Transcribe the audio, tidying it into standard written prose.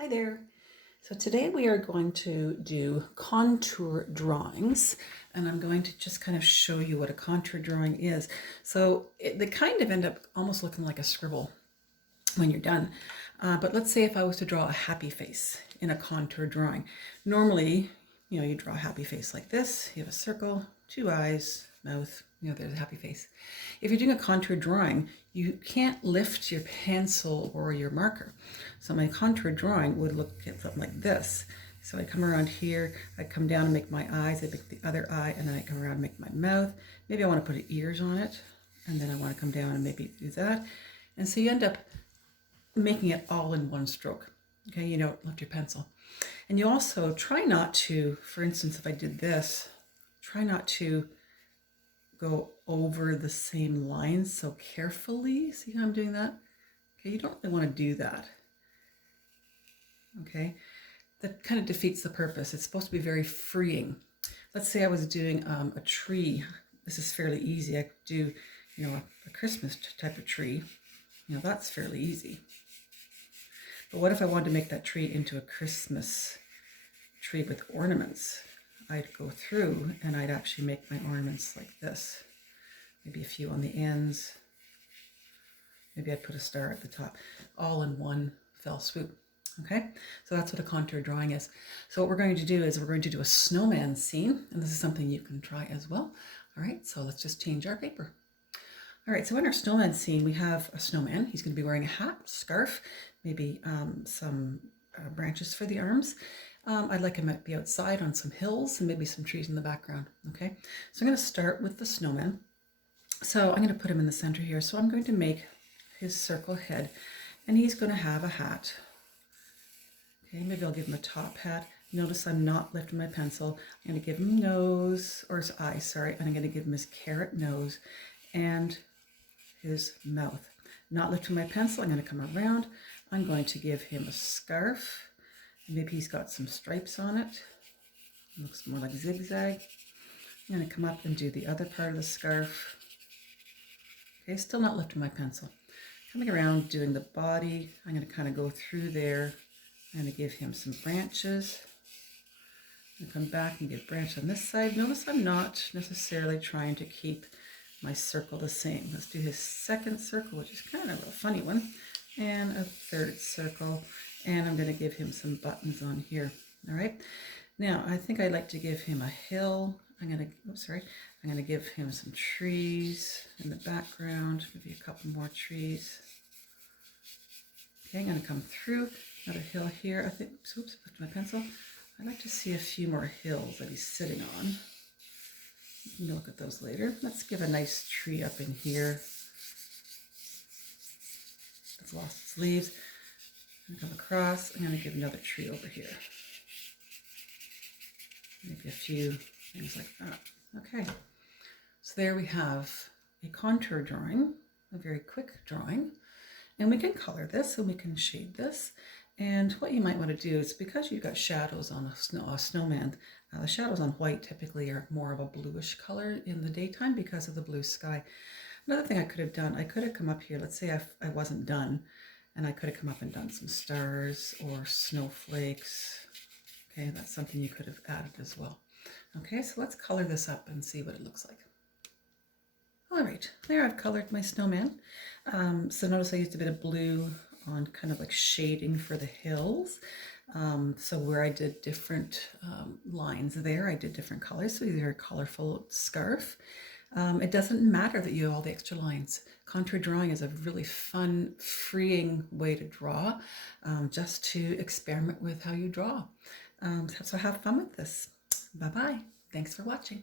Hi there. So today we are going to do contour drawings, and I'm going to just kind of show you what a contour drawing is. So they kind of end up almost looking like a scribble when you're done. But let's say if I was to draw a happy face in a contour drawing. Normally, you draw a happy face like this. You have a circle, two eyes, mouth, there's a happy face. If you're doing a contour drawing, you can't lift your pencil or your marker. So my contour drawing would look at something like this. So I come around here, I come down and make my eyes, I make the other eye, and then I come around and make my mouth. Maybe I want to put ears on it, and then I want to come down and maybe do that. And so you end up making it all in one stroke. Okay, you don't lift your pencil. And you also try not to, for instance, if I did this, try not to go over the same lines so carefully. See how I'm doing that? Okay, you don't really want to do that. Okay, that kind of defeats the purpose. It's supposed to be very freeing. Let's say I was doing a tree. This is fairly easy. I could do, a Christmas type of tree. That's fairly easy. But what if I wanted to make that tree into a Christmas tree with ornaments? I'd go through and I'd actually make my ornaments like this. Maybe a few on the ends. Maybe I'd put a star at the top, all in one fell swoop. Okay, so that's what a contour drawing is. So what we're going to do is we're going to do a snowman scene, and this is something you can try as well. All right, so let's just change our paper. All right, so in our snowman scene, we have a snowman. He's going to be wearing a hat, scarf, maybe some branches for the arms. I'd like him to be outside on some hills and maybe some trees in the background. Okay, so I'm going to start with the snowman. So I'm going to put him in the center here. So I'm going to make his circle head, and he's going to have a hat. Okay, maybe I'll give him a top hat. Notice I'm not lifting my pencil. I'm going to give him nose, or his eyes, sorry, and I'm going to give him his carrot nose and his mouth. Not lifting my pencil, I'm going to come around. I'm going to give him a scarf. Maybe he's got some stripes on it. Looks more like zigzag. I'm going to come up and do the other part of the scarf. Okay, still not lifting my pencil. Coming around, doing the body. I'm going to kind of go through there. I'm going to give him some branches. I'm going to come back and give branch on this side. Notice I'm not necessarily trying to keep my circle the same. Let's do his second circle, which is kind of a funny one, and a third circle, and I'm going to give him some buttons on here. All right, now I think I'd like to give him a hill. I'm going to give him some trees in the background, maybe a couple more trees. Okay, I'm going to come through another hill here. I think, oops, left my pencil. I'd like to see a few more hills that he's sitting on. You can look at those later. Let's give a nice tree up in here. It's lost its leaves. I'm going to come across. I'm going to give another tree over here. Maybe a few things like that. Okay. So there we have a contour drawing, a very quick drawing. And we can color this and we can shade this. And what you might want to do is, because you've got shadows on a snowman, the shadows on white typically are more of a bluish color in the daytime because of the blue sky. Another thing I could have done, I could have come up here, let's say I wasn't done, and I could have come up and done some stars or snowflakes. Okay, that's something you could have added as well. Okay, so let's color this up and see what it looks like. All right, there I've colored my snowman. So notice I used a bit of blue on kind of like shading for the hills. So where I did different lines there, I did different colors. So these are a colorful scarf. It doesn't matter that you have all the extra lines. Contour drawing is a really fun, freeing way to draw, just to experiment with how you draw. So have fun with this. Bye-bye. Thanks for watching.